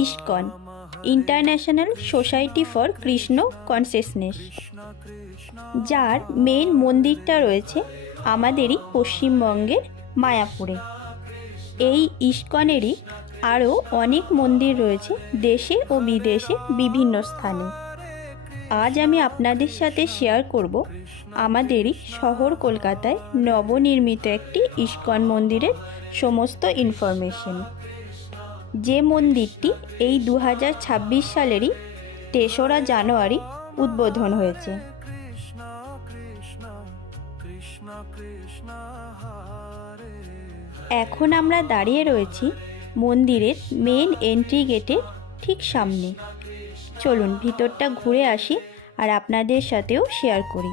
ISKCON international society for Krishna consciousness, যার main মন্দিরটা রয়েছে আমাদেরই পশ্চিমবঙ্গের মায়াপুরে। এই ইসকনেরই আরও অনেক মন্দির রয়েছে দেশে ও বিদেশে বিভিন্ন স্থানে। আজ আমি আপনাদের সাথে শেয়ার করব আমাদেরই শহর কলকাতায় নবনির্মিত একটি ইসকন মন্দিরের সমস্ত ইনফরমেশন। যে মন্দিরটি এই 2026 সালেরই 3রা জানুয়ারি উদ্বোধন হয়েছে। এখন আমরা দাঁড়িয়ে রয়েছি মন্দিরের মেন এন্ট্রি গেটের ঠিক সামনে। চলুন ভিতরটা ঘুরে আসি আর আপনাদের সাথেও শেয়ার করি।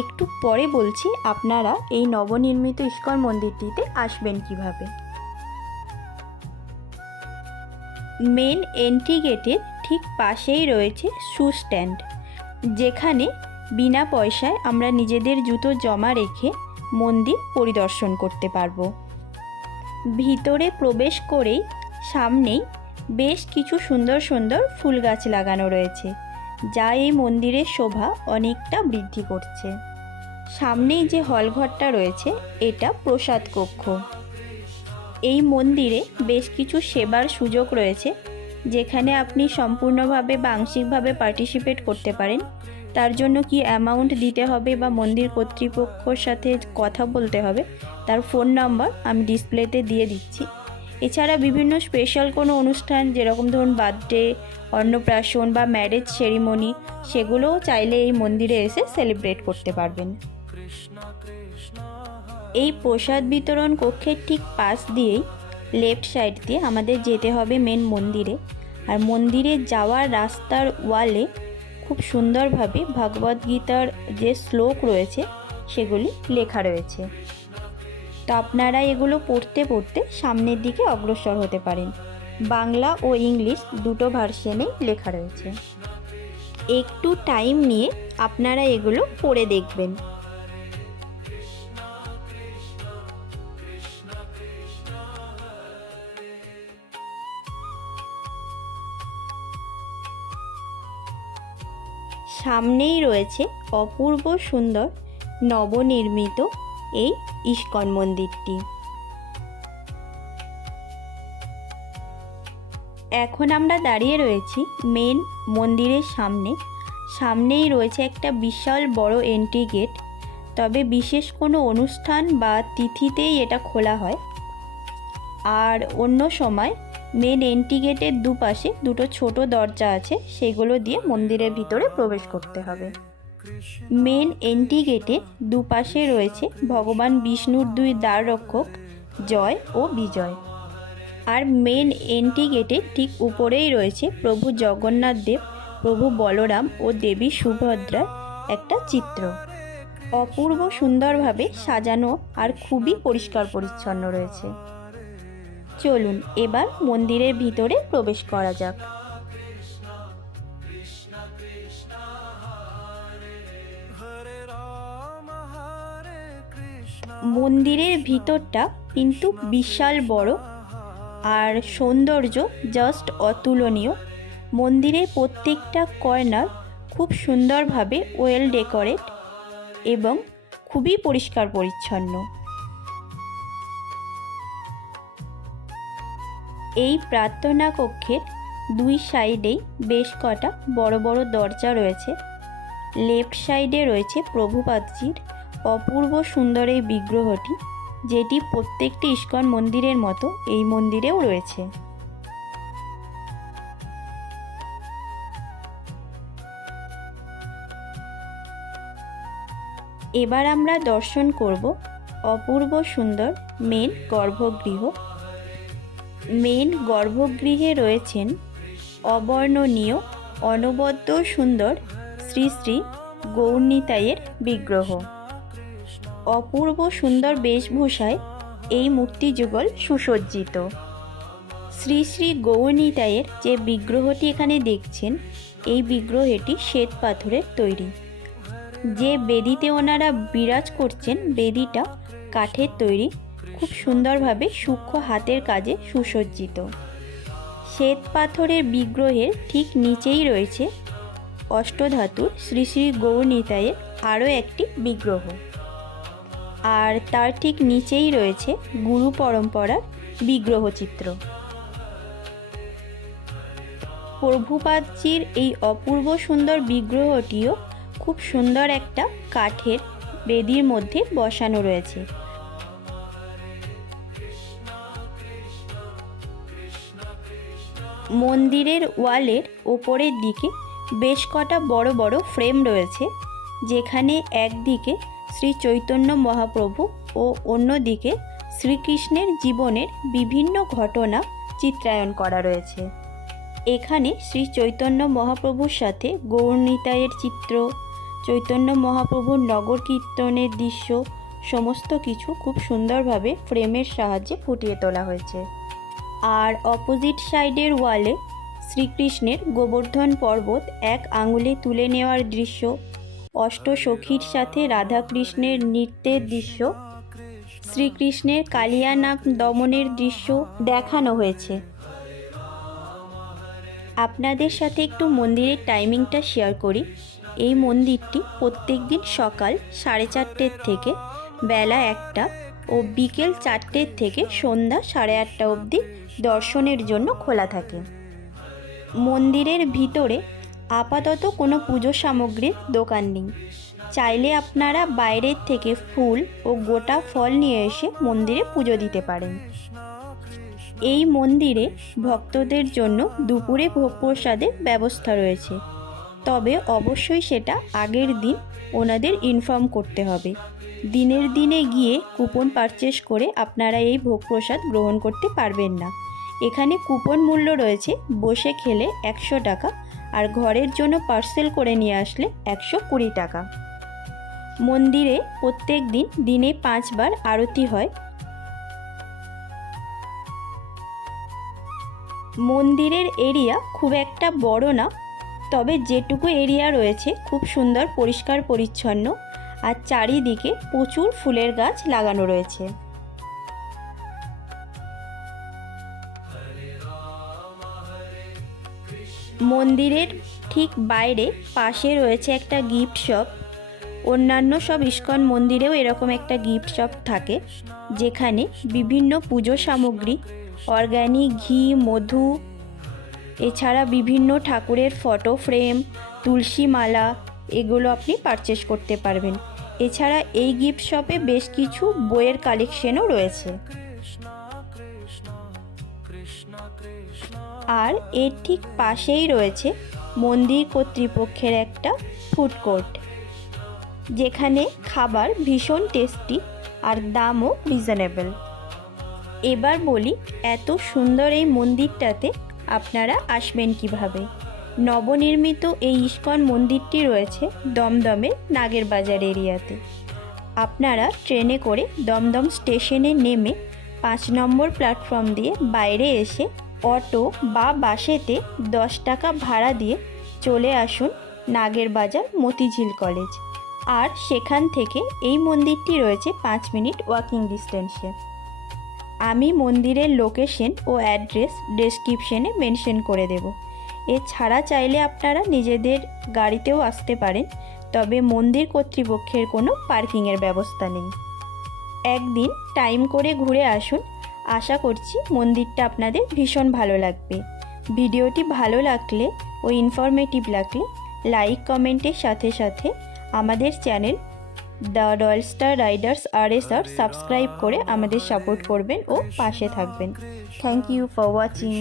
একটু পরে বলছি আপনারা এই নবনির্মিত ইসকন মন্দিরটিতে আসবেন কিভাবে। মেন এন্ট্রি গেটের ঠিক পাশেই রয়েছে শু স্ট্যান্ড, যেখানে বিনা পয়সায় আমরা নিজেদের জুতো জমা রেখে মন্দির পরিদর্শন করতে পারবো। ভিতরে প্রবেশ করেই সামনেই বেশ কিছু সুন্দর সুন্দর ফুল গাছ লাগানো রয়েছে, যা এই মন্দিরের শোভা অনেকটা বৃদ্ধি করছে। সামনেই যে হলঘরটা রয়েছে এটা প্রসাদ কক্ষ। এই মন্দিরে বেশ কিছু সেবার সুযোগ রয়েছে, যেখানে আপনি সম্পূর্ণভাবে বা আংশিকভাবে পার্টিসিপেট করতে পারেন। তার জন্য কি অ্যামাউন্ট দিতে হবে বা মন্দির কর্তৃপক্ষর সাথে কথা বলতে হবে, তার ফোন নাম্বার আমি ডিসপ্লেতে দিয়ে দিচ্ছি। এছাড়া বিভিন্ন স্পেশাল কোনো অনুষ্ঠান, যেরকম ধরুন বার্থডে, অন্নপ্রাশন বা ম্যারেজ সেরিমনি, সেগুলোও চাইলে এই মন্দিরে এসে সেলিব্রেট করতে পারবেন। এই প্রসাদ বিতরণ কক্ষের ঠিক পাশ দিয়েই লেফট সাইড দিয়ে আমাদের যেতে হবে মেন মন্দিরে। আর মন্দিরে যাওয়ার রাস্তার ওয়ালে খুব সুন্দরভাবে ভগবদ্গীতার যে শ্লোক রয়েছে সেগুলি লেখা রয়েছে। তো আপনারা এগুলো পড়তে পড়তে সামনের দিকে অগ্রসর হতে পারেন। বাংলা ও ইংলিশ দুটো ভার্সনেই লেখা রয়েছে। একটু টাইম নিয়ে আপনারা এগুলো পড়ে দেখবেন। সামনেই রয়েছে অপূর্ব সুন্দর নবনির্মিত এই ইসকন মন্দিরটি। এখন আমরা দাঁড়িয়ে রয়েছি মেন মন্দিরের সামনেই রয়েছে একটা বিশাল বড় এন্ট্রি গেট। তবে বিশেষ কোনো অনুষ্ঠান বা তিথিতেই এটা খোলা হয়, আর অন্য সময় মেন এন্ট্রি গেটের দুপাশে দুটো ছোট দরজা আছে, সেগুলো দিয়ে মন্দিরের ভিতরে প্রবেশ করতে হবে। মেন এন্ট্রি গেটের দুপাশে রয়েছে ভগবান বিষ্ণুর 2 দ্বাররক্ষক জয় ও বিজয়। আর মেন এন্ট্রি গেটের ঠিক উপরেই রয়েছে প্রভু জগন্নাথ দেব, প্রভু বলরাম ও দেবী সুভদ্রার একটা চিত্র। অপূর্ব সুন্দরভাবে সাজানো আর খুবই পরিষ্কার পরিচ্ছন্ন রয়েছে। চলুন এবার মন্দিরের ভিতরে প্রবেশ করা যাক। মন্দিরের ভিতরটা কিন্তু বিশাল বড় আর সৌন্দর্য জাস্ট অতুলনীয়। মন্দিরের প্রত্যেকটা কর্নার খুব সুন্দরভাবে ওয়েল ডেকোরেট এবং খুবই পরিষ্কার পরিচ্ছন্ন। এই প্রার্থনা কক্ষের 2 সাইডেই বেশ কটা বড় বড় দরজা রয়েছে। লেফট সাইডে রয়েছে প্রভুপাদজির অপূর্ব সুন্দর এই বিগ্রহটি, যেটি প্রত্যেকটি ইসকন মন্দিরের মতো এই মন্দিরেও রয়েছে। এবার আমরা দর্শন করব অপূর্ব সুন্দর মেন গর্ভগৃহ। মেন গর্ভগৃহে রয়েছেন অবর্ণনীয় অনবদ্য সুন্দর শ্রী শ্রী গৌরনিতাইয়ের বিগ্রহ। অপূর্ব সুন্দর বেশভূষায় এই মূর্তিযুগল সুসজ্জিত। শ্রী শ্রী গৌরনিতাইয়ের যে বিগ্রহটি এখানে দেখছেন, এই বিগ্রহটি শ্বেত পাথরের তৈরি। যে বেদিতে ওনারা বিরাজ করছেন, বেদিটা কাঠের তৈরি, খুব সুন্দরভাবে সূক্ষ্ম হাতের কাজে সুসজ্জিত। শ্বেত পাথরের বিগ্রহের ঠিক নিচেই রয়েছে অষ্টধাতুর শ্রী শ্রী গৌরনিতাইয়ের আরও একটি বিগ্রহ, আর তার ঠিক নিচেই রয়েছে গুরু পরম্পরার বিগ্রহ চিত্র। প্রভুপাদজির এই অপূর্ব সুন্দর বিগ্রহটিও খুব সুন্দর একটা কাঠের বেদির মধ্যে বসানো রয়েছে। মন্দিরের ওয়ালের ওপরের দিকে বেশ কটা বড় বড় ফ্রেম রয়েছে, যেখানে একদিকে শ্রী চৈতন্য মহাপ্রভু ও অন্যদিকে শ্রীকৃষ্ণের জীবনের বিভিন্ন ঘটনা চিত্রায়ন করা রয়েছে। এখানে শ্রী চৈতন্য মহাপ্রভুর সাথে গৌরনিতাইয়ের চিত্র, চৈতন্য মহাপ্রভুর নগর কীর্তনের দৃশ্য সমস্ত কিছু খুব সুন্দরভাবে ফ্রেমের সাহায্যে ফুটিয়ে তোলা হয়েছে। আর অপোজিট সাইডের ওয়ালে শ্রীকৃষ্ণের গোবর্ধন পর্বত এক আঙুলে তুলে নেওয়ার দৃশ্য, অষ্টসখীর সাথে রাধাকৃষ্ণের নৃত্যের দৃশ্য, শ্রীকৃষ্ণের কালিয়ানাগ দমনের দৃশ্য দেখানো হয়েছে। আপনাদের সাথে একটু মন্দিরের টাইমিংটা শেয়ার করি। এই মন্দিরটি প্রত্যেক দিন সকাল 4:30 থেকে বেলা 1টা ও বিকেল 4টে থেকে সন্ধ্যা 8:30 অবধি দর্শনের জন্য খোলা থাকে। মন্দিরের ভিতরে আপাতত কোনো পুজো সামগ্রীর দোকান নেই। চাইলে আপনারা বাইরের থেকে ফুল ও গোটা ফল নিয়ে এসে মন্দিরে পুজো দিতে পারেন। এই মন্দিরে ভক্তদের জন্য দুপুরে ভোগ প্রসাদের ব্যবস্থা রয়েছে, তবে অবশ্যই সেটা আগের দিন ওনাদের ইনফর্ম করতে হবে। দিনের দিনে গিয়ে কুপন পারচেস করে আপনারা এই ভোগ প্রসাদ গ্রহণ করতে পারবেন না। এখানে কুপন মূল্য রয়েছে বসে খেলে 100 টাকা, আর ঘরের জন্য পার্সেল করে নিয়ে আসলে 120 টাকা। মন্দিরে প্রত্যেক দিন দিনে 5 বার আরতি হয়। মন্দিরের এরিয়া খুব একটা বড় না, তবে যেটুকু এরিয়া রয়েছে খুব সুন্দর পরিষ্কার পরিচ্ছন্ন, আর চারিদিকে প্রচুর ফুলের গাছ লাগানো রয়েছে। মন্দিরের ঠিক বাইরে পাশে রয়েছে একটা গিফট শপ। অন্যান্য সব ইস্কন মন্দিরেও এরকম একটা গিফট শপ থাকে, যেখানে বিভিন্ন পুজো সামগ্রী, অর্গ্যানিক ঘি, মধু, এছাড়া বিভিন্ন ঠাকুরের ফটো ফ্রেম, তুলসী মালা, এগুলো আপনি পারচেস করতে পারবেন। এছাড়া এই গিফট শপে বেশ কিছু বইয়ের কালেকশনও রয়েছে। আর এর ঠিক পাশেই রয়েছে মন্দির কর্তৃপক্ষের একটা ফুড কোর্ট, যেখানে খাবার ভীষণ টেস্টি আর দামও রিজনেবল। এবার বলি, এত সুন্দর এই মন্দিরটাতে আপনারা আসবেন কিভাবে। নবনির্মিত এই ইস্কন মন্দিরটি রয়েছে দমদমের নাগেরবাজার এরিয়াতে। আপনারা ট্রেনে করে দমদম স্টেশনে নেমে 5 নম্বর প্ল্যাটফর্ম দিয়ে বাইরে এসে অটো বা বাসেতে 10 টাকা ভাড়া দিয়ে চলে আসুন নাগেরবাজার মতিঝিল কলেজ, আর সেখান থেকে এই মন্দিরটি রয়েছে 5 মিনিট ওয়াকিং ডিস্টেন্সে। আমি মন্দিরের লোকেশন ও অ্যাড্রেস ডেসক্রিপশনে মেনশন করে দেব। এছাড়া চাইলে আপনারা নিজেদের গাড়িতেও আসতে পারেন, তবে মন্দির কর্তৃপক্ষের কোনো পার্কিংয়ের ব্যবস্থা নেই। একদিন টাইম করে ঘুরে আসুন। আশা করছি মন্দিরটা আপনাদের ভীষণ ভালো লাগবে। ভিডিওটি ভালো লাগলে ও ইনফরমেটিভ লাগলে লাইক কমেন্টের সাথে সাথে আমাদের channel the royal star riders RSR subscribe করে আমাদের সাপোর্ট করবেন ও পাশে থাকবেন। Thank you for watching.